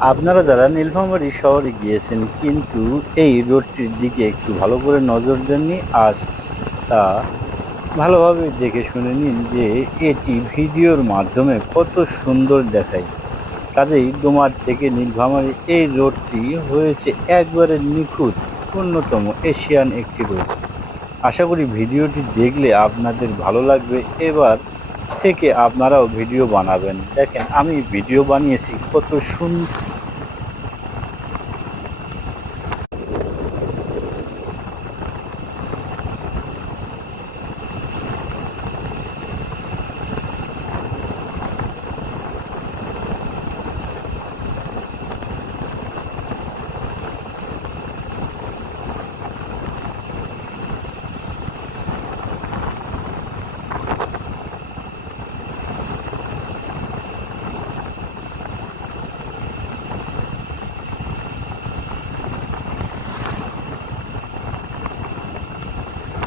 আপনারা যারা নীলফামারী শহরে গিয়েছেন কিন্তু এই রোডটির দিকে একটু ভালো করে নজর দেননি, আজ তা ভালোভাবে দেখে শুনে নিন যে এটি ভিডিওর মাধ্যমে কত সুন্দর দেখায়। কাজেই ডোমার থেকে নীলফামারী এই রোডটি হয়েছে একবারে নিখুঁত, অন্যতম এশিয়ান একটি রোড। আশা করি ভিডিওটি দেখলে আপনাদের ভালো লাগবে। এবার থেকে আপনারাও ভিডিও বানাবেন। দেখেন আমি ভিডিও বানিয়েছি কত সুন্দর